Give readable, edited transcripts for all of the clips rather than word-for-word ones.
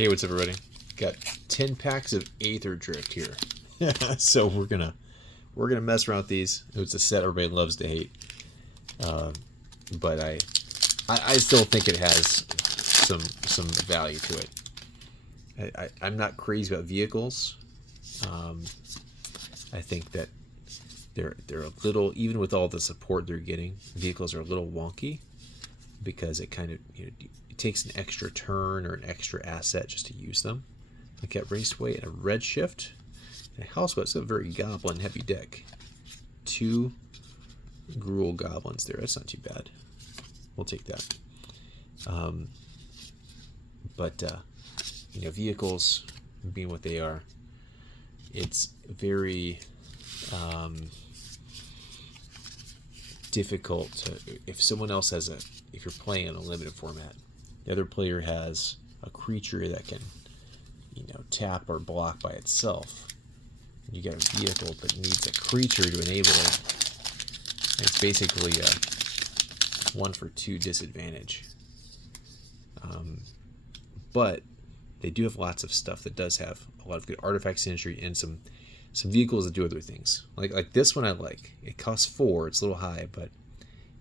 Hey, what's up, everybody? Got 10 packs of Aetherdrift here. So we're gonna mess around with these. It's a set everybody loves to hate, but I still think it has some value to it. I'm not crazy about vehicles. I think that they're a little, even with all the support they're getting, vehicles are a little wonky because it kind of it takes an extra turn or an extra asset just to use them. Look at Raceway and a Red Shift. And a Houseboat. It's a very goblin heavy deck. 2 Gruul goblins there. That's not too bad. We'll take that. Vehicles being what they are, it's very difficult to, if someone else has if you're playing in a limited format, the other player has a creature that can tap or block by itself. You got a vehicle that needs a creature to enable it. It's basically a 1 for 2 disadvantage. But they do have lots of stuff that does have a lot of good artifact synergy and some vehicles that do other things. Like this one I like. It costs 4. It's a little high, but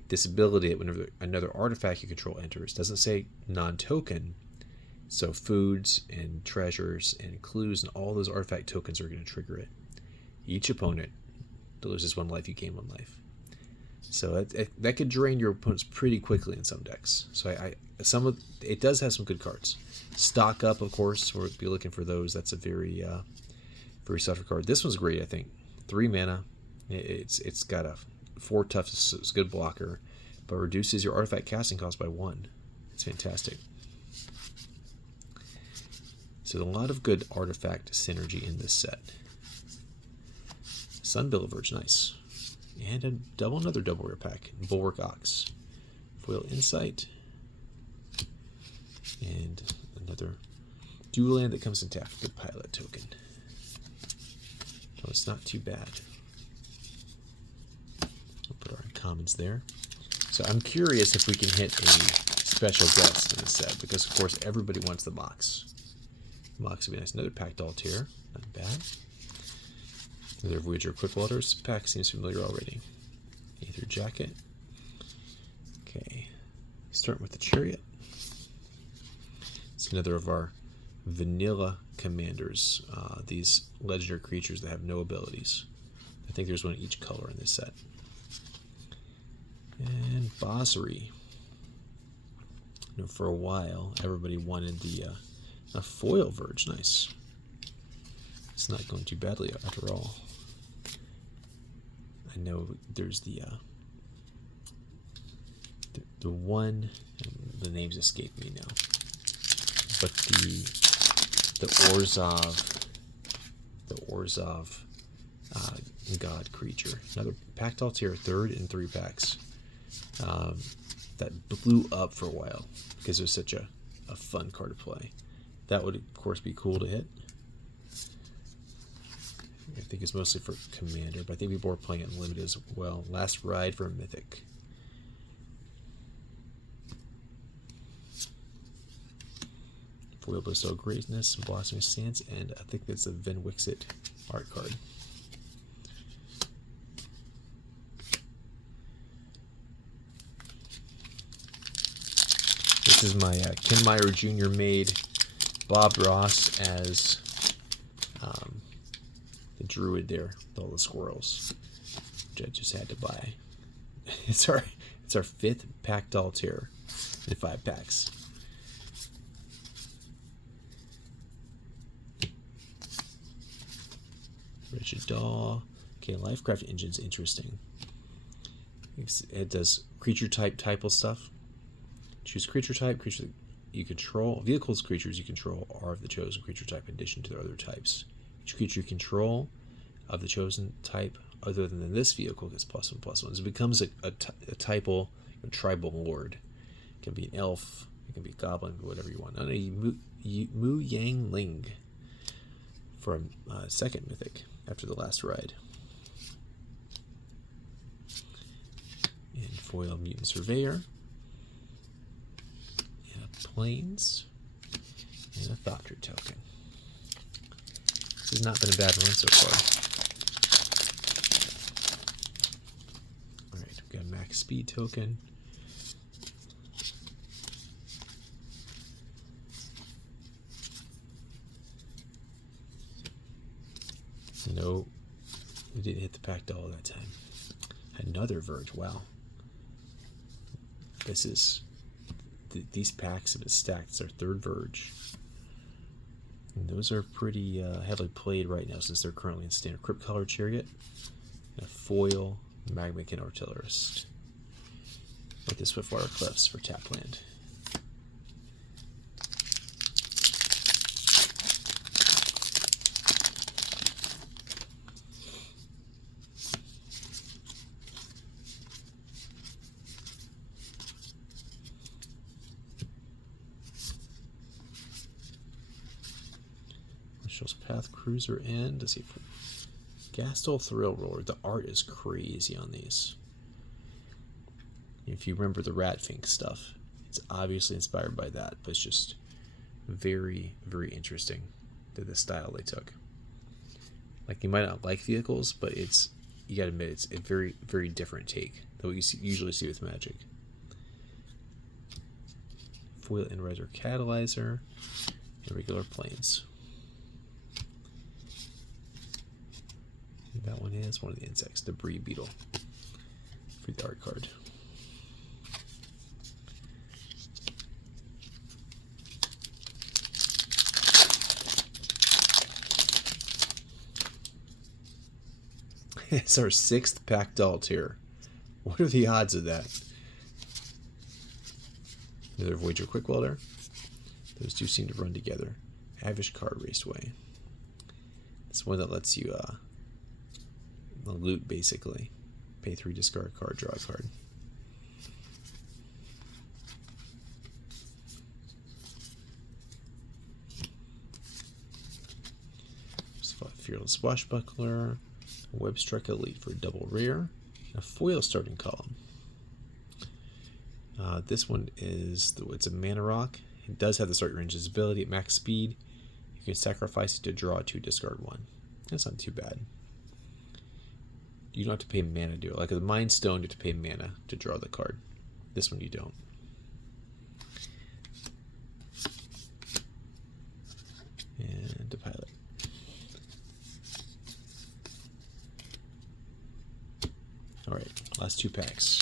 this ability that whenever another artifact you control enters, doesn't say non-token. So foods and treasures and clues and all those artifact tokens are going to trigger it. Each opponent loses 1 life, you gain 1 life. So that could drain your opponents pretty quickly in some decks. So it does have some good cards. Stock Up, of course, we'll be looking for those. That's a very suffer card. This one's great, I think. 3 mana. It's got a 4 toughness, it's a good blocker, but reduces your artifact casting cost by 1. It's fantastic. So a lot of good artifact synergy in this set. Sunbilliverge, nice. And another double rare pack. Bulwark Ox. Foil Insight. And another dual land that comes in tapped. Good pilot token. So it's not too bad. We'll put our commons there. So I'm curious if we can hit a special guest in the set, because of course everybody wants the box. Box would be nice. Another Packed Altair, not bad. Another Voyager Quick Waters pack seems familiar already. Aether Jacket. Okay, starting with the Chariot. It's another of our vanilla commanders. These legendary creatures that have no abilities. I think there's one in each color in this set. And Bossery. For a while, everybody wanted the a foil Verge. Nice. It's not going too badly after all. I know there's the one, the names escape me now, but the Orzhov god creature. Another Packed Altair, 3rd in 3 packs. That blew up for a while because it was such a fun card to play. That would, of course, be cool to hit. I think it's mostly for Commander, but I think people are playing it in Limited as well. Last Ride for a Mythic. Foil Bestow Greatness, Blossoming Sands, and I think that's a Vin Wixit art card. This is my Ken Meyer Jr. made Bob Ross as the druid there with all the squirrels, which I just had to buy. It's our 5th Packed Altair in 5 packs. Richard Daw. Okay, Lifecraft Engine's interesting. It does creature typal stuff. Choose creature type. Creature that you control. Vehicles creatures you control are of the chosen creature type in addition to their other types. Each creature you control of the chosen type other than this vehicle gets +1/+1. So it becomes a typal, tribal lord. It can be an elf. It can be a goblin. Whatever you want. Mu Yang Ling for a 2nd mythic after the Last Ride. And foil Mutant Surveyor. And a Plains. And a Aetherdrift token. This has not been a bad run so far. Alright, we've got a max speed token. No, we didn't hit the pack doll that time. Another Verge, wow. This is, these packs have been stacked. It's our third Verge. And those are pretty heavily played right now since they're currently in standard. Crypt Color Chariot, and a foil Magmakin Artillerist. With the Swiftwater Cliffs for tap land. Shows Path Cruiser in. Does he? Gastel Thrill Roller. The art is crazy on these. If you remember the Ratfink stuff, it's obviously inspired by that, but it's just very, very interesting to the style they took. Like, you might not like vehicles, but it's, you gotta admit, it's a very, very different take than what you usually see with Magic. Foil Inriser Catalyzer, and regular planes. That one is one of the insects, Debris Beetle, for the art card. It's our 6th pack doll tier. What are the odds of that? Another Voyager Quick Welder. Those two seem to run together. Avish Card Raceway. It's one that lets you loot, basically. Pay 3, discard a card, draw a card. Fearless Swashbuckler, Webstrike Elite for double rare, a foil starting column. This one is, it's a mana rock. It does have the start range's ability at max speed. You can sacrifice it to draw 2, discard 1. That's not too bad. You don't have to pay mana to do it. Like the Mind Stone, you have to pay mana to draw the card. This one you don't. And a pilot. Alright, last 2 packs.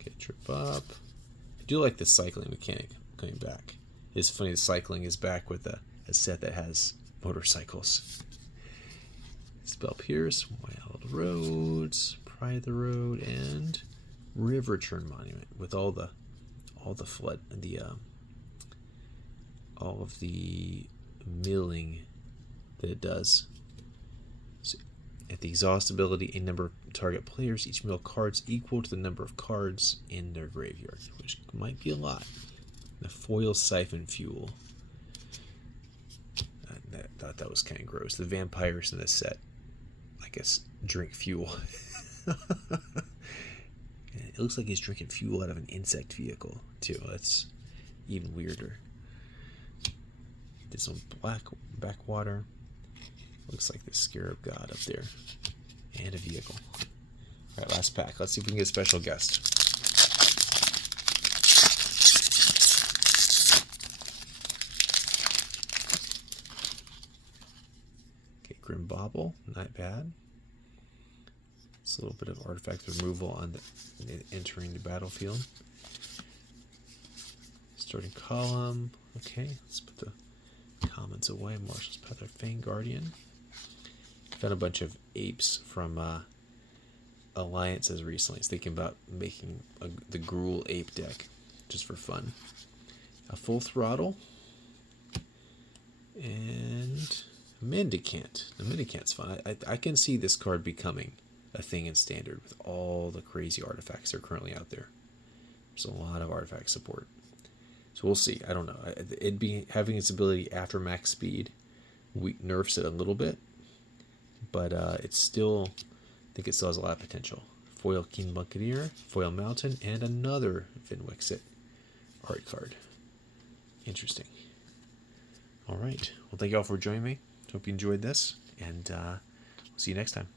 Okay, trip up. I do like the cycling mechanic coming back. It's funny, the cycling is back with a set that has motorcycles. Spell Pierce, Wild Roads, Pride of the Road, and River Turn Monument with all of the milling that it does. So at the exhaustibility, a number of target players each mill cards equal to the number of cards in their graveyard, which might be a lot. The foil Siphon Fuel. I thought that was kind of gross. The vampires in this set, I guess, drink fuel. It looks like he's drinking fuel out of an insect vehicle, too. That's even weirder. Did some black backwater. Looks like the Scarab God up there. And a vehicle. Alright, last pack. Let's see if we can get a special guest. Okay, Grim Bauble. Not bad. It's a little bit of artifact removal on entering the battlefield. Starting column. Okay, let's put the commons away. Marshal's Path, Fang Guardian. Found a bunch of apes from Alliances recently. I was thinking about making the Gruul ape deck just for fun. A Full Throttle. And a Mendicant. The Mendicant's fun. I can see this card becoming a thing in standard with all the crazy artifacts that are currently out there. There's a lot of artifact support. So we'll see. I don't know. It'd be having its ability after max speed nerfs it a little bit, but it's still, I think it still has a lot of potential. Foil Keen Buccaneer, Foil Mountain, and another Vinwixit art card. Interesting. All right. Well, thank you all for joining me. Hope you enjoyed this, and we'll see you next time.